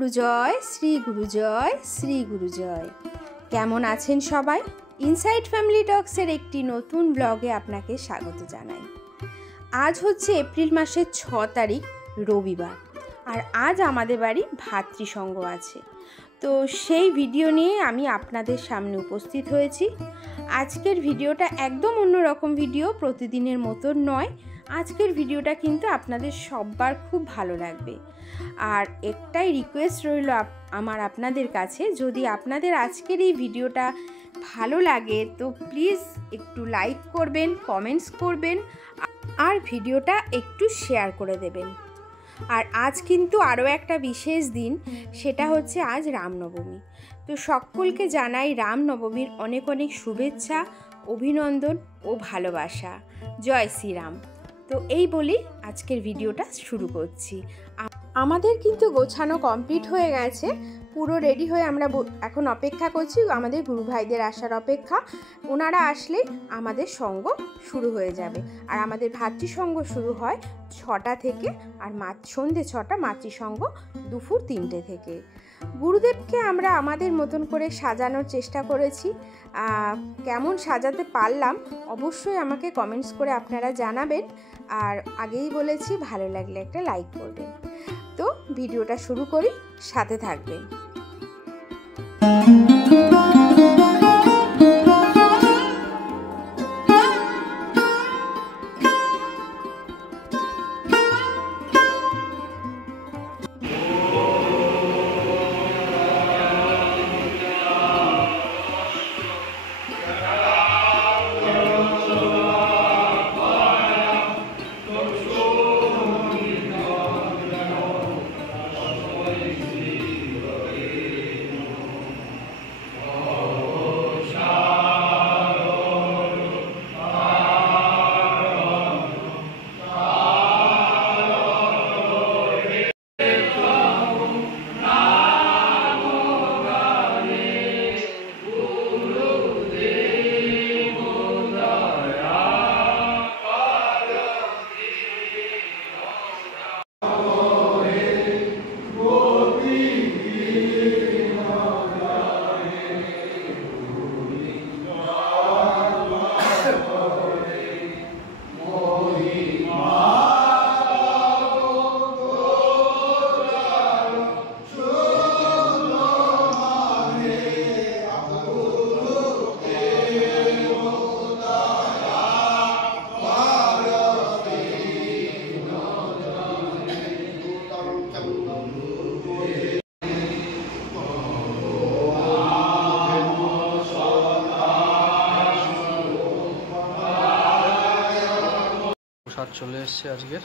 গুরুজয়, শ্রী গুরুজয়, শ্রী গুরুজয়। কেমন আছেন সবাই? ইনসাইড ফ্যামিলি টক্সের একটি নতুন ব্লগে আপনাকে স্বাগত জানাই। আজ হচ্ছে এপ্রিল মাসের 6 তারিখ, রবিবার। আর আজ আমাদের বাড়ি ভাতৃসঙ্গ আছে, তো সেই ভিডিও নিয়ে আমি আপনাদের সামনে উপস্থিত হয়েছি। আজকের ভিডিওটা একদম অন্যরকম ভিডিও, প্রতিদিনের মতন নয়। আজকের ভিডিওটা কিন্তু আপনাদের সবার খুব ভালো লাগবে। আর একটাই রিকোয়েস্ট রইল আমার আপনাদের কাছে, যদি আপনাদের আজকের এই ভিডিওটা ভালো লাগে তো প্লিজ একটু লাইক করবেন, কমেন্টস করবেন আর ভিডিওটা একটু শেয়ার করে দেবেন। আর আজ কিন্তু আরও একটা বিশেষ দিন, সেটা হচ্ছে আজ রামনবমী। তো সকলকে জানাই রামনবমীর অনেক অনেক শুভেচ্ছা, অভিনন্দন ও ভালোবাসা। জয় শ্রীরাম। তো এই বলি আজকের ভিডিওটা শুরু করছি। আমাদের কিন্তু গোছানো কমপ্লিট হয়ে গেছে, পুরো রেডি হয়ে আমরা এখন অপেক্ষা করছি আমাদের গুরু ভাইদের আসার অপেক্ষা। ওনারা আসলে আমাদের সঙ্গ শুরু হয়ে যাবে। আর আমাদের ভাতৃসঙ্গ শুরু হয় 6টা থেকে, আর সন্ধে 6টা, মাতৃসঙ্গ দুপুর 3টে থেকে। গুরুদেবকে আমরা আমাদের মতন করে সাজানোর চেষ্টা করেছি। কেমন সাজাতে পারলাম অবশ্যই আমাকে কমেন্টস করে আপনারা জানাবেন। আর আগেই বলেছি, ভালো লাগলে একটা লাইক করবেন। তো ভিডিওটা শুরু করি, সাথে থাকবেন। চলে এসছে আজকের।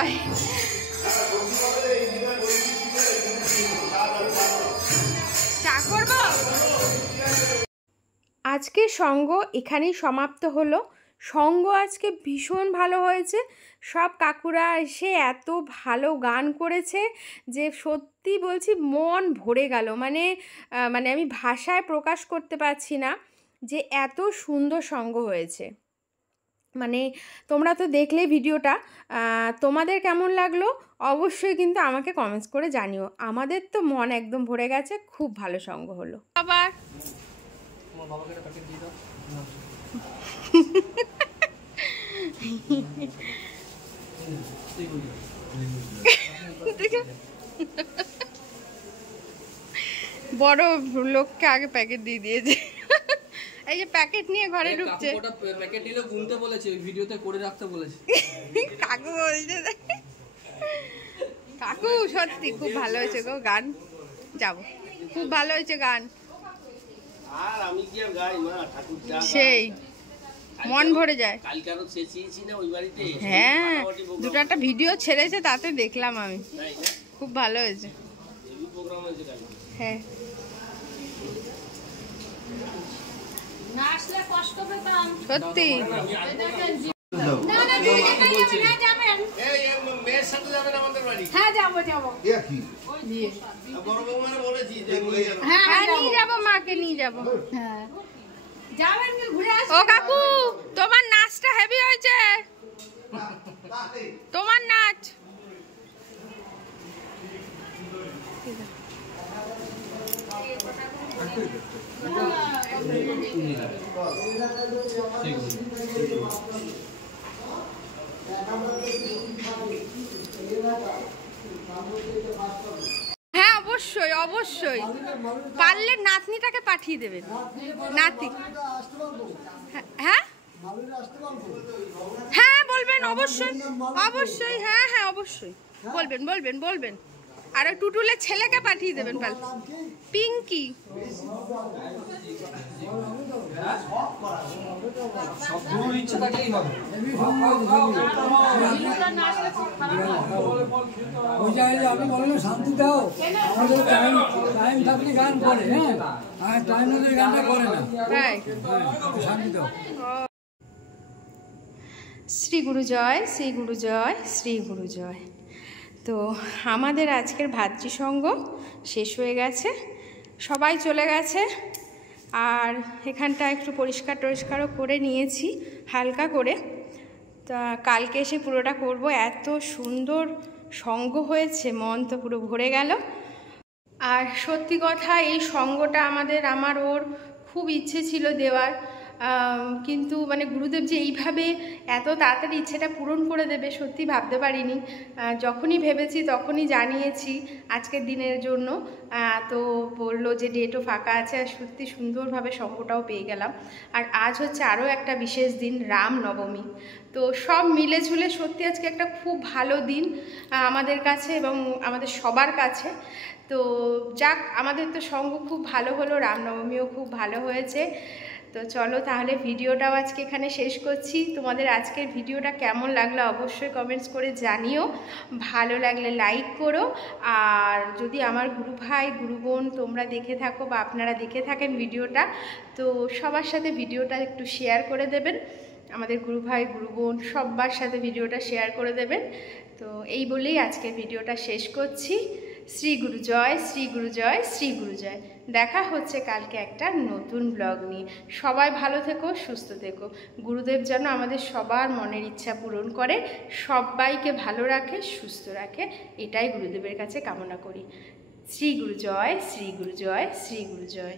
জয়। চা করব। আজকে সঙ্গ এখানেই সমাপ্ত হলো। সঙ্গ আজকে ভীষণ ভালো হয়েছে। সব কাকুরা এসে এত ভালো গান করেছে যে সত্যি বলছি মন ভরে গেল। মানে আমি ভাষায় প্রকাশ করতে পারছি না যে এত সুন্দর সঙ্গ হয়েছে। মানে তোমরা তো দেখলে ভিডিওটা, তোমাদের কেমন লাগলো অবশ্যই কিন্তু আমাকে কমেন্টস করে জানিও। আমাদের তো মন একদম ভরে গেছে, খুব ভালো সঙ্গ হলো। আবার বড় লোককে আগে প্যাকেট দিয়ে দিয়েছে। এই যে প্যাকেট নিয়ে ঘরে ঢুকছে। প্যাকেট দিলে গুনতে বলেছে, ওই ভিডিওতে করে রাখতে বলেছে। কাকু বলছে, কাকু সত্যি খুব ভালো হয়েছে গো গান। যাব, খুব ভালো হয়েছে গান। আর আমি কি আর গাই মা, ঠাকুর যা সেই মন ভরে যায়। কালকে আরো চেঁচিয়েছি না ওই বাড়িতে। হ্যাঁ, দুটো একটা ভিডিও ছেড়েছে, তাতে দেখলাম আমি। খুব ভালো হয়েছে, হেভি প্রোগ্রাম হয়েছে কালকে। হ্যাঁ সত্যি। মেয়ের সাথে যাবেন আমাদের বাড়ি? হ্যাঁ যাবো যাবো। বড় বৌমারে বলেছি যে হ্যাঁ নিয়ে যাবো, মাকে নিয়ে যাবো। হ্যাঁ যাবেন কি ঘুরে আসবেন? ও কাকু, তোমার নাচটা হেভি হয়েছে। তোমার নাচ হ্যাঁ অবশ্যই অবশ্যই, পারলে নাতনিটাকে পাঠিয়ে দেবেন। নাতি হ্যাঁ হ্যাঁ বলবেন, অবশ্যই অবশ্যই, হ্যাঁ হ্যাঁ অবশ্যই বলবেন বলবেন বলবেন। আর ওই টুটুলের ছেলেকে পাঠিয়ে দেবেন। পাল পিঙ্কি। ইচ্ছা থাকলেই হবে। আপনি বলেন শান্তি দাও, আমাদের টাইম থাকলে গান করে, হ্যাঁ, আর টাইম হলে গানটা করে না। শান্তি দাও। শ্রী গুরু জয়, শ্রী গুরু জয়, শ্রী গুরু জয়। তো আমাদের আজকের ভাতৃসঙ্গ শেষ হয়ে গেছে, সবাই চলে গেছে। আর এখানটা একটু পরিষ্কার টরিষ্কারও করে নিয়েছি হালকা করে। তা কালকে এসে পুরোটা করব। এত সুন্দর সঙ্গ হয়েছে, মন তো পুরো ভরে গেল। আর সত্যি কথা, এই সঙ্গটা আমার ওর খুব ইচ্ছে ছিল দেওয়ার, কিন্তু মানে গুরুদেব যে এইভাবে এত তাড়াতাড়ি ইচ্ছেটা পূরণ করে দেবে সত্যি ভাবতে পারিনি। যখনই ভেবেছি তখনই জানিয়েছি আজকের দিনের জন্য। তো বললো যে ডেটও ফাঁকা আছে, আর সত্যি সুন্দরভাবে সঙ্গটাও পেয়ে গেলাম। আর আজ হচ্ছে আরও একটা বিশেষ দিন, রামনবমী। তো সব মিলে ঝুলে সত্যি আজকে একটা খুব ভালো দিন আমাদের কাছে এবং আমাদের সবার কাছে। তো যাক, আমাদের তো সঙ্গ খুব ভালো হলো, রামনবমীও খুব ভালো হয়েছে। তো চলো তাহলে ভিডিওটাও আজকে এখানে শেষ করছি। তোমাদের আজকের ভিডিওটা কেমন লাগলো অবশ্যই কমেন্টস করে জানিও। ভালো লাগলে লাইক করো। আর যদি আমার গুরু ভাই গুরু বোন তোমরা দেখে থাকো বা আপনারা দেখে থাকেন ভিডিওটা, তো সবার সাথে ভিডিওটা একটু শেয়ার করে দেবেন। আমাদের গুরু ভাই গুরু বোন সবার সাথে ভিডিওটা শেয়ার করে দেবেন। তো এই বলেই আজকের ভিডিওটা শেষ করছি। শ্রী গুরু জয়, শ্রী গুরু জয়, শ্রী গুরু জয়। দেখা হচ্ছে কালকে একটা নতুন ব্লগ নিয়ে। সবাই ভালো থেকো, সুস্থ থেকো। গুরুদেব যেন আমাদের সবার মনের ইচ্ছা পূরণ করে, সবাইকে ভালো রাখে, সুস্থ রাখে, এটাই গুরুদেবের কাছে কামনা করি। শ্রী গুরু জয়, শ্রী গুরু জয়, শ্রী গুরু জয়।